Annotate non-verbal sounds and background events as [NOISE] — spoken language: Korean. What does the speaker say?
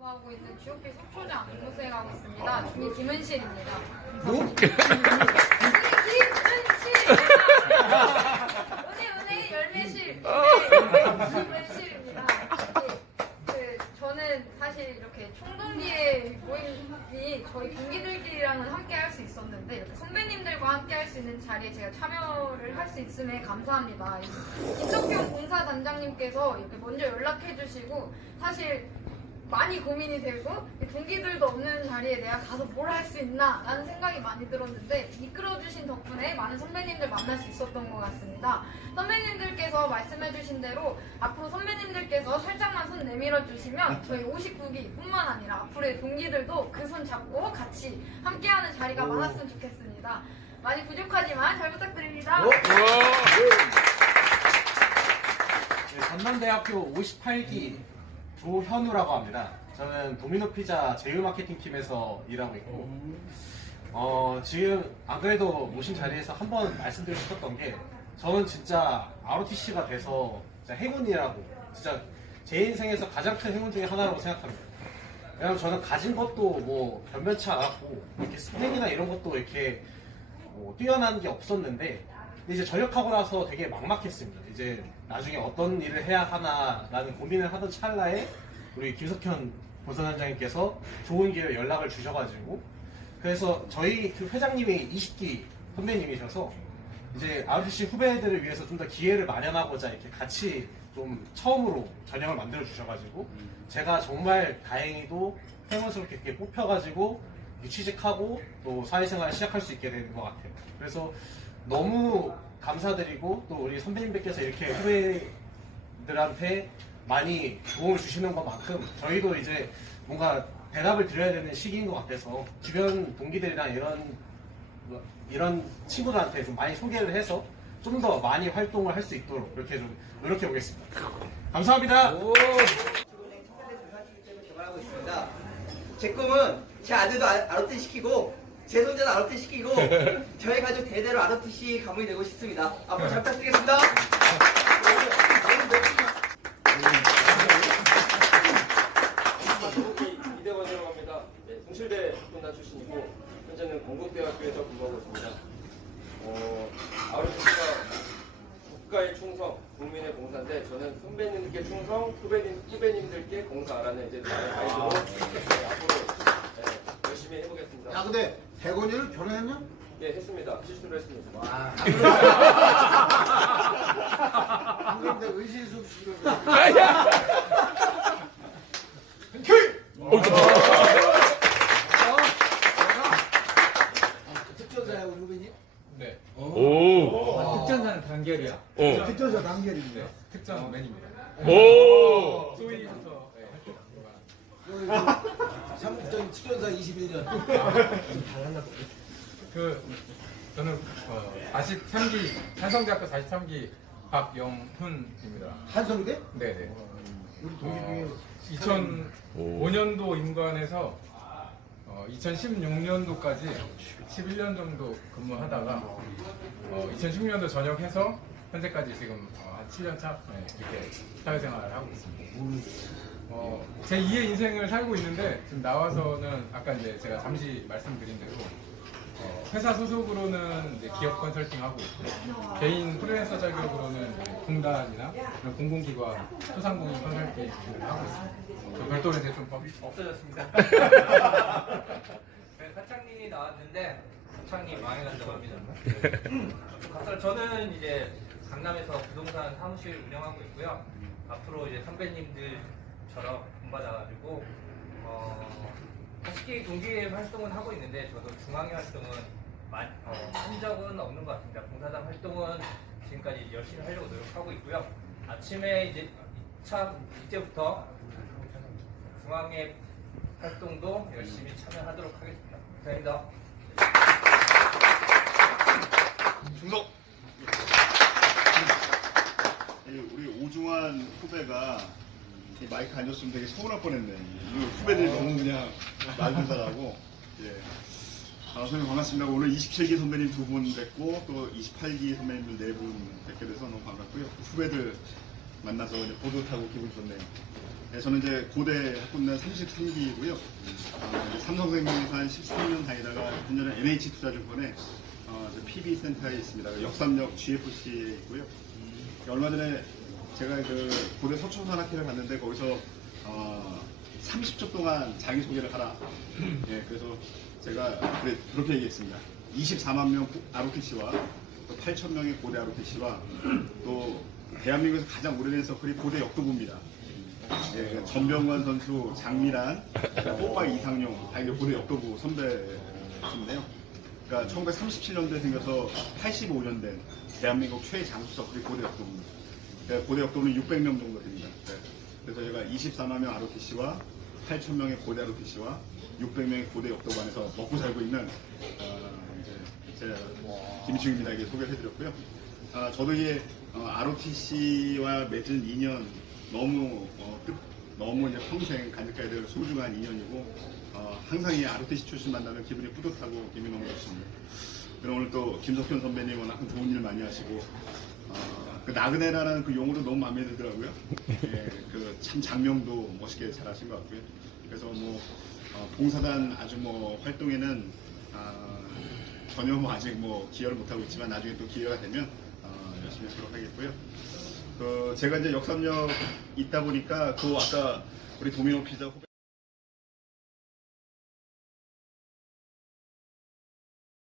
하고 있는 GOP 속초장 안무수행하고 있습니다. 중이 김은실입니다. 뭐? 김은실입니다. 은혜 은혜 열매실. 네, 김은실입니다. 네, 그 저는 사실 이렇게 총동기의 모임이 저희 동기들끼리랑은 함께 할 수 있었는데 이렇게 선배님들과 함께 할 수 있는 자리에 제가 참여를 할 수 있음에 감사합니다. 이석경 공사단장님께서 이렇게 먼저 연락해 주시고 사실 많이 고민이 되고 동기들도 없는 자리에 내가 가서 뭘 할 수 있나 라는 생각이 많이 들었는데 이끌어주신 덕분에 많은 선배님들 만날 수 있었던 것 같습니다. 선배님들께서 말씀해주신 대로 앞으로 선배님들께서 살짝만 손 내밀어 주시면 저희 59기 뿐만 아니라 앞으로의 동기들도 그 손 잡고 같이 함께하는 자리가 많았으면 좋겠습니다. 많이 부족하지만 잘 부탁드립니다. 네, 전남대학교 58기 조현우라고 합니다. 저는 도미노 피자 제휴 마케팅 팀에서 일하고 있고, 어, 지금 안 그래도 모신 자리에서 한 번 말씀드리고 싶었던 게, 저는 진짜 ROTC가 돼서 진짜 행운이라고, 진짜 제 인생에서 가장 큰 행운 중에 하나라고 생각합니다. 왜냐면 저는 가진 것도 뭐 변변치 않았고, 이렇게 스펙이나 이런 것도 이렇게 뭐 뛰어난 게 없었는데 근데 이제 전역하고 나서 되게 막막했습니다. 이제 나중에 어떤 일을 해야 하나라는 고민을 하던 찰나에 우리 김석현 본선장님께서 좋은 기회에 연락을 주셔가지고 그래서 저희 그 회장님이 20기 선배님이셔서 이제 RTC 후배들을 위해서 좀 더 기회를 마련하고자 이렇게 같이 좀 처음으로 전형을 만들어 주셔가지고 제가 정말 다행히도 행운스럽게 이렇게 뽑혀가지고 취직하고 또 사회생활 시작할 수 있게 되는 것 같아요. 그래서 너무 감사드리고 또 우리 선배님들께서 이렇게 후배들한테 많이 도움을 주시는 것만큼 저희도 이제 뭔가 대답을 드려야 되는 시기인 것 같아서 주변 동기들이랑 이런 뭐 이런 친구들한테 좀 많이 소개를 해서 좀 더 많이 활동을 할 수 있도록 이렇게 좀 노력해 보겠습니다. 감사합니다. 제 꿈은 제 아들도 아- ROT 시키고 제 손자도 ROT 시키고 [LAUGHS] 저희 가족 대대로 ROTC 가문이 되고 싶습니다. 앞으로 잘 부탁드리겠습니다. 이- 이대원이라고 합니다. 네, 동실대 군단 출신이고 현재는 건국대학교에서 근무하고 있습니다. 어, 아르티스가 국가의 충성, 국민의 봉사인데 저는 선배님들께 충성, 후배님, 후배님들께 봉사라는 이제 나의 가이드로 네, 앞으로 네, 열심히 해보겠습니다. 야 근데 대건이를 결혼했냐? 예, 했습니다. 실수를 했습니다. 와. 근데 의실수 씨를 특전사야 우리 후배님? 네. 오. 아, 특전사는 단결이야. 어. 특전사 단결인데. 네. 특전 맨입니다. 오. 소위부터 네, 여기 삼국전 특전사 21년. 그 저는 어, 43기 한성대학교 43기 박영훈입니다. 한성대? 네네. 우리 동기 중에 2005년도 임관에서 어, 2016년도까지 11년 정도 근무하다가 어, 2016년도 전역해서 현재까지 지금 어, 한 7년 차 네, 이렇게 사회생활을 하고 있습니다. 어, 제 2의 인생을 살고 있는데 지금 나와서는 아까 이제 제가 잠시 말씀드린 대로 어, 회사 소속으로는 이제 기업 컨설팅하고 있고 개인 프리랜서 자격으로는 공단이나 그런 공공기관 소상공인 컨설팅을 하고 있습니다. 저 별도로 이제 좀 없어졌습니다. [LAUGHS] 네, 사창님이 나왔는데 사창님 망해간다고 합니다. 각자 저는 이제 강남에서 부동산 사무실 운영하고 있고요. 앞으로 이제 선배님들 처럼 본받아가지고 어, 특히 동기 활동은 하고 있는데 저도 중앙회 활동은 많- 어, 한 적은 없는 것 같습니다. 봉사단 활동은 지금까지 열심히 하려고 노력하고 있고요. 아침에 이제 2차 이제부터 중앙회 활동도 열심히 참여하도록 하겠습니다. 감사합니다. 중독. 이 우리 오중환 후배가 이 마이크 안 줬으면 되게 서운할 뻔했네. 이 후배들이 너무 그냥 말들다가고 예. 아, 선생님 반갑습니다. 오늘 27기 선배님 두 분 뵙고 또 28기 선배님들 네 분 뵙게 돼서 너무 반갑고요. 후배들 만나서 이제 보도 타고 기분 좋네요. 네, 저는 이제 고대 학군단 33기이고요. 삼성생명에서 한 13년 다니다가 현재는 NH투자증권에 어, 저 PB센터에 있습니다. 역삼역 GFC에 있고요. 얼마 전에 제가 그 고대 서초산학회를 갔는데 거기서 어, 30초 동안 자기소개를 하라. 예, 그래서 제가 그래, 그렇게 얘기했습니다. 24만 명또 8천 명의 고대 ROTC와 또 대한민국에서 가장 오래된 서클이 고대 역도부입니다. 예, 전병관 선수, 장미란, 뽀빠 이상용, 다 이게 고대 역도부 선배인데요. 그러니까 1937년도에 생겨서 85년 된 대한민국 최장수 서클이 고대 역도부입니다. 예, 고대 역도부는 600명 정도 됩니다. 네. 그래서 제가 24만 명 ROTC와 8천 명의 고대 ROTC와 600명의 고대 역도부 안에서 먹고 살고 있는 어, 제 김충입니다에게 소개를 해드렸고요. 아, 저도 이게 어, ROTC와 맺은 인연 너무 어, 뜻, 너무 이제 평생 간직해야 될 소중한 인연이고 어, 항상 이 ROTC 출신 만나면 기분이 뿌듯하고 기분이 너무 좋습니다. 그럼 오늘 또 김석현 선배님 워낙 좋은 일 많이 하시고 어, 그 나그네라는 그 용어도 너무 마음에 들더라고요. 예, 그 참 장명도 멋있게 잘하신 것 같고요. 그래서 뭐 어, 봉사단 아주 뭐 활동에는 아, 전혀 뭐 아직 뭐 기여를 못하고 있지만 나중에 또 기회가 되면 어, 열심히 하도록 하겠고요. 그 제가 이제 역삼역 있다 보니까 그 아까 우리 도미노 피자 후배